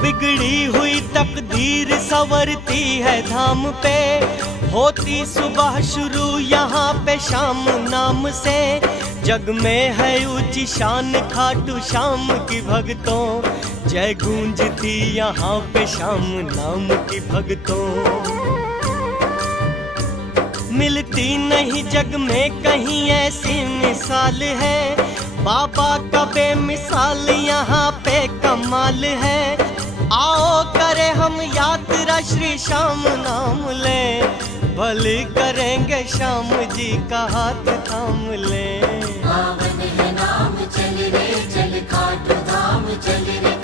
बिगड़ी हुई तकदीर संवरती है धाम पे, होती सुबह शुरू यहाँ पे शाम नाम से। जग में है ऊंची शान खाटू श्याम की भक्तों, जय गूंजती यहाँ पे श्याम नाम की भक्तों। मिलती नहीं जग में कहीं ऐसी मिसाल है, बाबा का बेमिसाल यहाँ पे कमाल है। आओ करे हम यात्रा श्री श्याम नाम ले, भले करेंगे श्याम जी का हाथ थाम ले। पावन है नाम चल रे चल खाटू धाम चल रे।